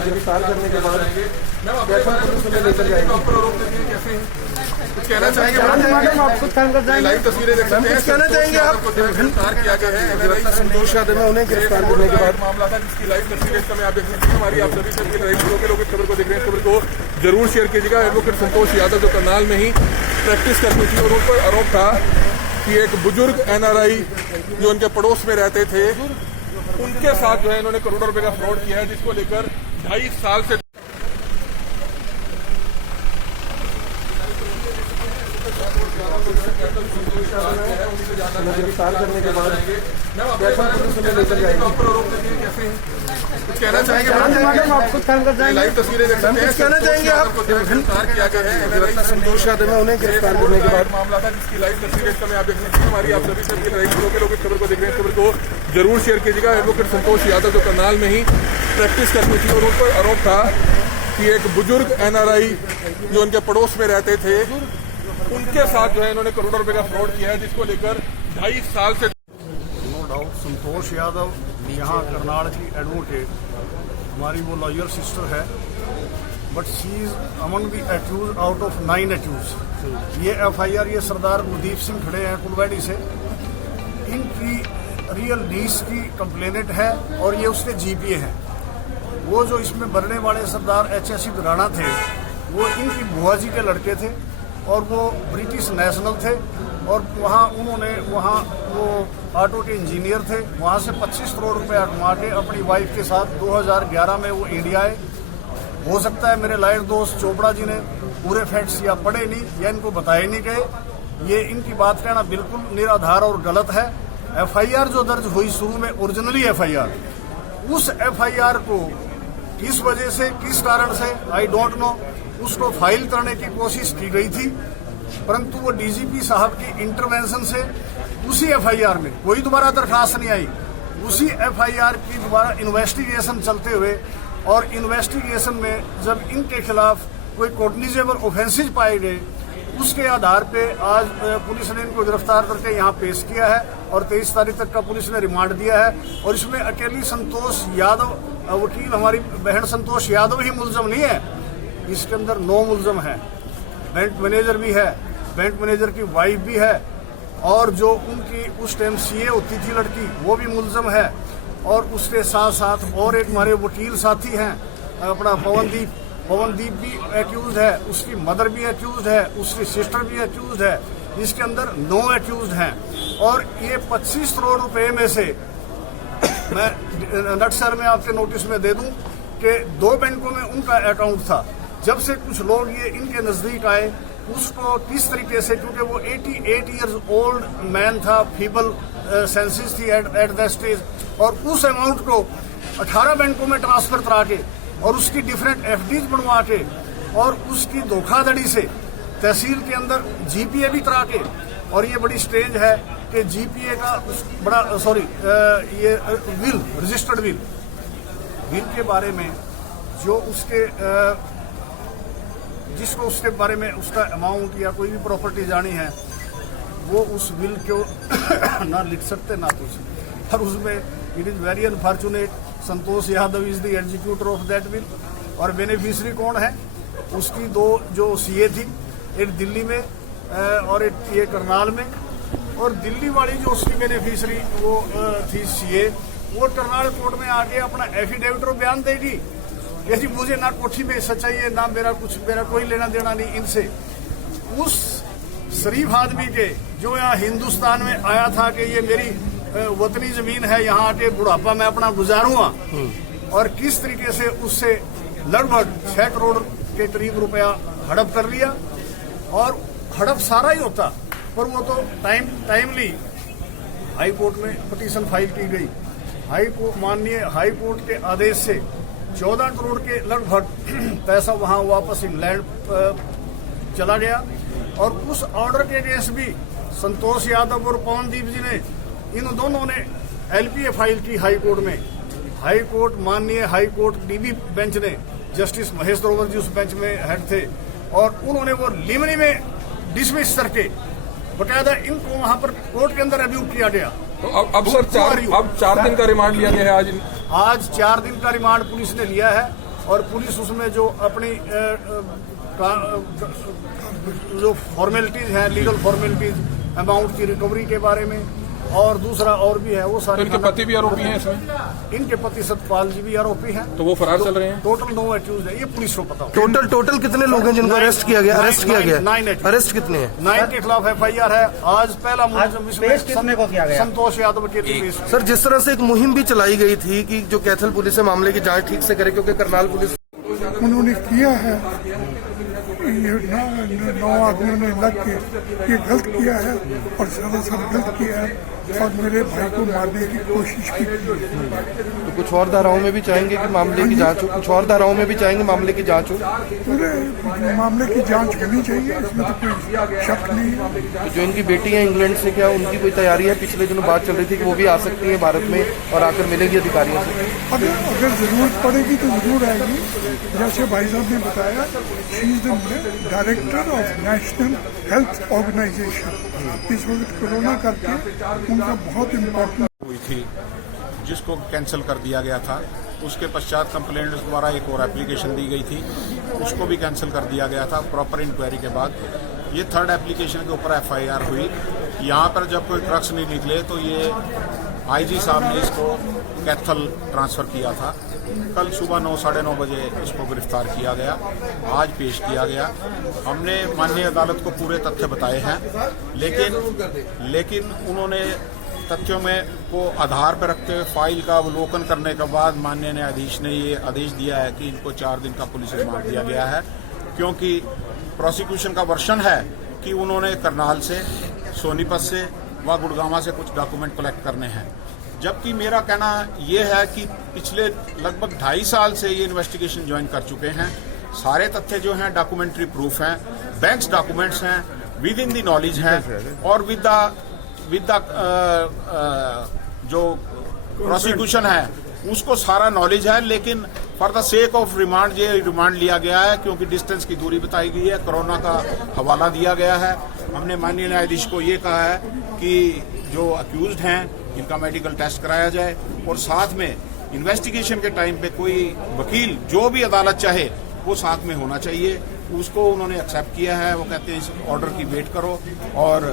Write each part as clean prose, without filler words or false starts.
गिरफ्तार करने के बाद पुलिस में लेकर जाएंगे। कुछ कहना चाहेंगे मैडम आप खुद काम कर जाएंगे, लाइव तस्वीरें देख सकते हैं। कहना चाहेंगे आप गिरफ्तार किया गया है संतोष यादव में उन्हें गिरफ्तार करने के बाद मामला था जिसकी लाइव तस्वीरें इस समय आप देख सकते हैं। हमारी आप सभी से अपील रहेगी लोग इस खबर को देख रहे हैं, खबर को जरूर शेयर कीजिएगा। एडवोकेट संतोष यादव जो करनाल में ही प्रैक्टिस करती थी और उन पर आरोप था कि एक बुजुर्ग NRI जो उनके पड़ोस में रहते थे उनके साथ जो है इन्होंने करोड़ों रुपए का फ्रॉड किया है, जिसको लेकर 2.5 साल से गिरफ्तार करने के बाद पुलिस में लेकर जाएंगे। कुछ कहना चाहेंगे मैडम आप खुद काम कर जाएंगे, लाइव तस्वीरें देख सकते हैं। कहना चाहेंगे आप गिरफ्तार किया गया है संतोष यादव में उन्हें गिरफ्तार करने के बाद मामला था जिसकी लाइव तस्वीरें इस समय आप देख सकते हैं। हमारी आप सभी से अपील रहेगी लोग इस खबर को देख रहे हैं, खबर को जरूर शेयर कीजिएगा। एडवोकेट संतोष यादव जो करनाल में ही प्रैक्टिस करती थी और उन पर आरोप था कि एक बुजुर्ग NRI जो उनके पड़ोस में रहते थे उनके साथ जो है इन्होंने करोड़ों रुपए का फ्रॉड किया है, जिसको लेकर 2.5 साल से नो डाउट संतोष यादव यहाँ करनाल की एडवोकेट हमारी वो लॉयर सिस्टर है, but she is among the accused out of 9 accused. ये FIR ये सरदार मुदीप सिंह खड़े हैं कुलवैड़ी से, इनकी रियल नीस की कंप्लेनेंट है और ये उसके GPA हैं। वो जो इसमें बनने वाले सरदार HSC राणा थे वो इनकी बुआ जी के लड़के थे और वो ब्रिटिश नेशनल थे और वहाँ वो ऑटो के इंजीनियर थे। वहाँ से 25 करोड़ रुपया कमा के अपनी वाइफ के साथ 2011 में वो इंडिया आए। हो सकता है मेरे लायक दोस्त चोपड़ा जी ने पूरे फैक्ट्स या पढ़े नहीं या इनको बताए नहीं गए। ये इनकी बात कहना बिल्कुल निराधार और गलत है। FIR जो दर्ज हुई शुरू में ओरिजिनली FIR, उस FIR को किस वजह से किस कारण से आई डोंट नो उसको फाइल करने की कोशिश की गई थी, परंतु वो DGP साहब की इंटरवेंशन से उसी FIR में कोई दोबारा दरखास्त नहीं आई। उसी FIR की दोबारा इन्वेस्टिगेशन चलते हुए और इन्वेस्टिगेशन में जब इनके खिलाफ कोई कॉग्निजेबल ऑफेंसेज पाए गए उसके आधार पे आज पुलिस ने इनको गिरफ्तार करके यहाँ पेश किया है और 23 तारीख तक का पुलिस ने रिमांड दिया है। और इसमें अकेली संतोष यादव वकील हमारी बहन संतोष यादव ही मुलजम नहीं है, इसके अंदर 9 मुलजम है। बैंक मैनेजर भी है, बैंक मैनेजर की वाइफ भी है और जो उनकी उस टाइम CA होती थी लड़की वो भी मुलजम है। और उसके साथ साथ और एक हमारे वकील साथी हैं अपना पवनदीप भी एक्यूज है, उसकी मदर भी एक्यूज है, उसकी सिस्टर भी एक्यूज है। इसके अंदर 9 एक्यूज हैं और ये 25 करोड़ रुपए में से मैं नटसर में आपके नोटिस में दे दूं कि 2 बैंकों में उनका अकाउंट था। जब से कुछ लोग ये इनके नजदीक आए उसको किस तरीके से, क्योंकि वो 88 ईयर्स ओल्ड मैन था, फीबल सेंसेस थी एट द स्टेज, और उस अमाउंट को 18 बैंकों में ट्रांसफर करा के और उसकी डिफरेंट FDs बनवा के और उसकी धोखाधड़ी से तहसील के अंदर GPA भी करा के। और ये बड़ी स्ट्रेंज है कि GPA का ये विल रजिस्टर्ड विल के बारे में जो उसके जिसको उसके बारे में उसका अमाउंट या कोई भी प्रॉपर्टी जानी है वो उस विल को ना लिख सकते ना कुछ। और उसमें it is very unfortunate Santosh Yadav is the executor of that will. और बेनिफिशरी कौन है? उसकी 2 जो CA थी, एक दिल्ली में और एक ये करनाल में। और दिल्ली वाली जो उसकी बेनिफिशरी वो थी CA, वो करनाल कोर्ट में आके अपना एफिडेविट और बयान देगी कि जी मुझे ना कोठी में सच्चाई है ना मेरा कोई लेना देना नहीं इनसे। उस शरीफ आदमी के जो यहाँ हिंदुस्तान में आया था कि ये मेरी वतनी जमीन है, यहाँ आके बुढ़ापा मैं अपना गुजारूंगा, और किस तरीके से उससे लगभग 6 करोड़ के करीब रुपया हड़प कर लिया। और हड़प सारा ही होता पर वो तो टाइमली हाई कोर्ट में पिटीशन फाइल की गई। माननीय हाई कोर्ट के आदेश से 14 करोड़ के लगभग पैसा वहां वापस इंग्लैंड चला गया। और उस ऑर्डर के अगेंस्ट भी संतोष यादव और पवनदीप जी ने, इन दोनों ने LPA फाइल की हाई कोर्ट में। माननीय हाई कोर्ट DB बेंच ने, जस्टिस महेश ग्रोवर जी उस बेंच में हेड थे, और उन्होंने वो लिमनी में डिसमिस करके बकायदा इनको वहां पर कोर्ट के अंदर अब्यूज किया गया। तो अब सर 4 दिन का रिमांड लिया गया है आज आज 4 दिन का रिमांड पुलिस ने लिया है और पुलिस उसमें जो अपनी जो फॉर्मेलिटीज हैं, लीगल फॉर्मेलिटीज, अमाउंट की रिकवरी के बारे में और दूसरा और भी है, वो तो सारे इनके पति भी आरोपी हैं इसमें? इनके पति सतपाल जी भी आरोपी हैं। तो वो फरार चल रहे हैं? टोटल 9 एक्यूज है, ये पुलिस को पता होगा। टोटल कितने लोग हैं जिनको अरेस्ट किया गया? 9 अरेस्ट कितने हैं? 9 के खिलाफ FIR है। आज पहला मुलजिम इसमें संतोष यादव के पेश। सर, जिस तरह से एक मुहिम भी चलाई गई थी कि जो कैथल पुलिस है मामले की जांच ठीक से करे, क्योंकि करनाल पुलिस उन्होंने किया है, ये 9 आदमियों ने लग के ये गलत किया है और सरासर गलत किया है और मेरे भाई को मारने की कोशिश की। तो कुछ और धाराओं में भी चाहेंगे कि मामले की जांच हो? कुछ और धाराओं में भी चाहेंगे मामले की जांच हो? पूरे मामले की जांच होनी चाहिए, इसमें तो कोई शक नहीं है। तो जो इनकी बेटी है इंग्लैंड से, क्या उनकी कोई तैयारी है? पिछले दिनों बात चल रही थी कि वो भी आ सकती है भारत में और आकर मिलेगी अधिकारियों से। अगर जरूरत पड़ेगी तो जरूर आएगी। जैसे भाई साहब ने बताया, she is the director of national health organisation. इस वक्त कोरोना करके उनका बहुत इम्पोर्टेंट हुई थी जिसको कैंसिल कर दिया गया था। उसके पश्चात कंप्लेंट्स द्वारा एक और एप्लीकेशन दी गई थी, उसको भी कैंसिल कर दिया गया था प्रॉपर इंक्वायरी के बाद। ये 3rd एप्लीकेशन के ऊपर FIR हुई। यहाँ पर जब कोई ड्रग्स नहीं निकले तो ये IG साहब ने इसको कैथल ट्रांसफ़र किया था। कल सुबह 9 साढ़े 9 बजे इसको गिरफ्तार किया गया, आज पेश किया गया। हमने माननीय अदालत को पूरे तथ्य बताए हैं, लेकिन उन्होंने तथ्यों में को आधार पर रखते हुए फाइल का अवलोकन करने के बाद माननीय न्यायाधीश ने ये आदेश दिया है कि इनको 4 दिन का पुलिस रिमांड दिया गया है, क्योंकि प्रोसिक्यूशन का वर्षन है कि उन्होंने करनाल से, सोनीपत से व गुड़गांवा से कुछ डॉक्यूमेंट कलेक्ट करने हैं। जबकि मेरा कहना यह है कि पिछले लगभग 2.5 साल से ये इन्वेस्टिगेशन ज्वाइन कर चुके हैं। सारे तथ्य जो हैं डॉक्यूमेंट्री प्रूफ हैं, बैंक्स डॉक्यूमेंट्स हैं, विद इन दी नॉलेज हैं और विद द जो प्रोसिक्यूशन है उसको सारा नॉलेज है। लेकिन for the sake of remand ये रिमांड लिया गया है, क्योंकि डिस्टेंस की दूरी बताई गई है, कोरोना का हवाला दिया गया है। हमने माननीय न्यायाधीश को ये कहा है कि जो अक्यूज्ड हैं इनका मेडिकल टेस्ट कराया जाए और साथ में इन्वेस्टिगेशन के टाइम पे कोई वकील जो भी अदालत चाहे वो साथ में होना चाहिए। उसको उन्होंने एक्सेप्ट किया है। वो कहते हैं इस ऑर्डर की वेट करो और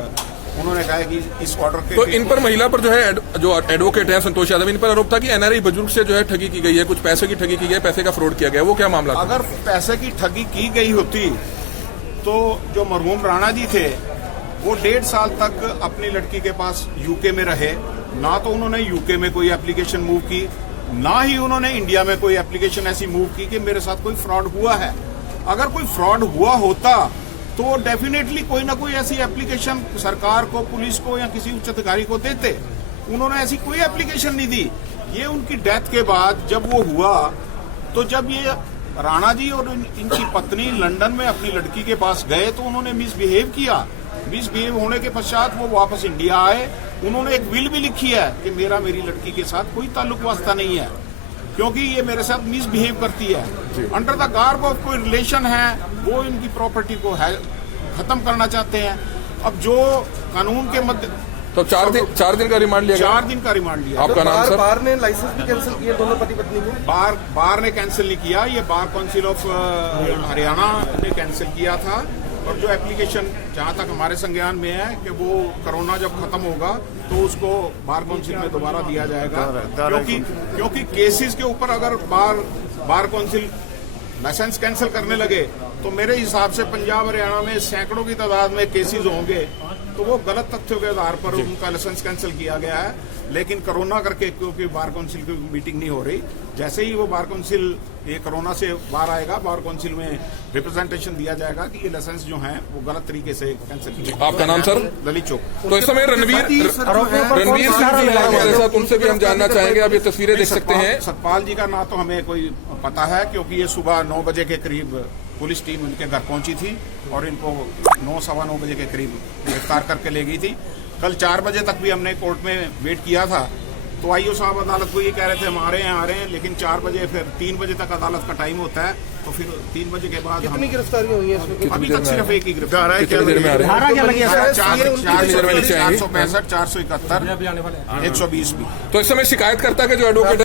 उन्होंने कहा है कि इस ऑर्डर के तो इन पर महिला पर जो है जो एडवोकेट है संतोष यादव, इन पर आरोप था कि NRI बुजुर्ग से जो है ठगी की गई है, कुछ पैसे की ठगी की गई है, पैसे का फ्रॉड किया गया। वो क्या मामला था? अगर पैसे की ठगी की गई होती तो जो मरहूम राणा जी थे वो 1.5 साल तक अपनी लड़की के पास UK में रहे। ना तो उन्होंने UK में कोई एप्लीकेशन मूव की, ना ही उन्होंने इंडिया में कोई एप्लीकेशन ऐसी मूव की कि मेरे साथ कोई फ्रॉड हुआ है। अगर कोई फ्रॉड हुआ होता तो डेफिनेटली कोई ना कोई ऐसी एप्लीकेशन सरकार को, पुलिस को या किसी उच्च अधिकारी को देते। उन्होंने ऐसी कोई एप्लीकेशन नहीं दी। ये उनकी डेथ के बाद जब वो हुआ तो जब ये राणा जी और इनकी पत्नी लंदन में अपनी लड़की के पास गए तो उन्होंने मिसबिहेव किया। मिसबिहेव होने के पश्चात वो वापस इंडिया आए। उन्होंने एक विल भी लिखी है कि मेरा मेरी लड़की के साथ कोई ताल्लुक वास्ता नहीं है, क्योंकि ये मेरे साथ मिसबिहेव करती है। अंडर द गार्ब ऑफ कोई रिलेशन है, वो इनकी प्रॉपर्टी को खत्म करना चाहते हैं। अब जो कानून के मध्य तो 4 दिन का रिमांड लिया गया। 4 दिन का रिमांड लिया। आपका नाम सर? बार ने लाइसेंस भी कैंसिल किया दोनों पति पत्नी को। बार ने कैंसिल नहीं किया, ये बार काउंसिल ऑफ हरियाणा ने कैंसिल किया था। और जो एप्लीकेशन जहां तक हमारे संज्ञान में है कि वो कोरोना जब खत्म होगा तो उसको बार काउंसिल में दोबारा दिया जाएगा, क्योंकि केसेस के ऊपर अगर बार काउंसिल लाइसेंस कैंसिल करने लगे तो मेरे हिसाब से पंजाब हरियाणा में सैकड़ों की तादाद में केसेस होंगे। तो वो गलत तथ्यों के आधार पर उनका लाइसेंस कैंसिल किया गया है। लेकिन कोरोना करके क्योंकि बार काउंसिल की मीटिंग नहीं हो रही, जैसे ही वो बार काउंसिल ये कोरोना से बाहर आएगा, बार काउंसिल में रिप्रेजेंटेशन दिया जाएगा कि ये लाइसेंस जो है वो गलत तरीके से कैंसिल किया। आपका नाम सर? ललित चौक। तो इस समय रणवीर सिंह जी हैं हमारे साथ, उनसे भी हम जानना चाहेंगे। आप ये तस्वीरें देख सकते हैं। सतपाल जी का ना तो हमें कोई पता है, क्योंकि ये सुबह 9 बजे के करीब पुलिस टीम उनके घर पहुंची थी और इनको 9 सवा 9 बजे के करीब गिरफ्तार करके ले गई थी। कल 4 बजे तक भी हमने कोर्ट में वेट किया था। तो आईओ साहब अदालत को ये कह रहे थे हम आ रहे हैं, लेकिन 4 बजे फिर 3 बजे तक अदालत का टाइम होता है। तो फिर 3 बजे के बाद कितनी गिरफ्तारियां हुई हैं? अभी तक सिर्फ एक ही गिरफ्तार है। 465, 471, 120 भी। तो इस समय शिकायतकर्ता के जो एडवोकेट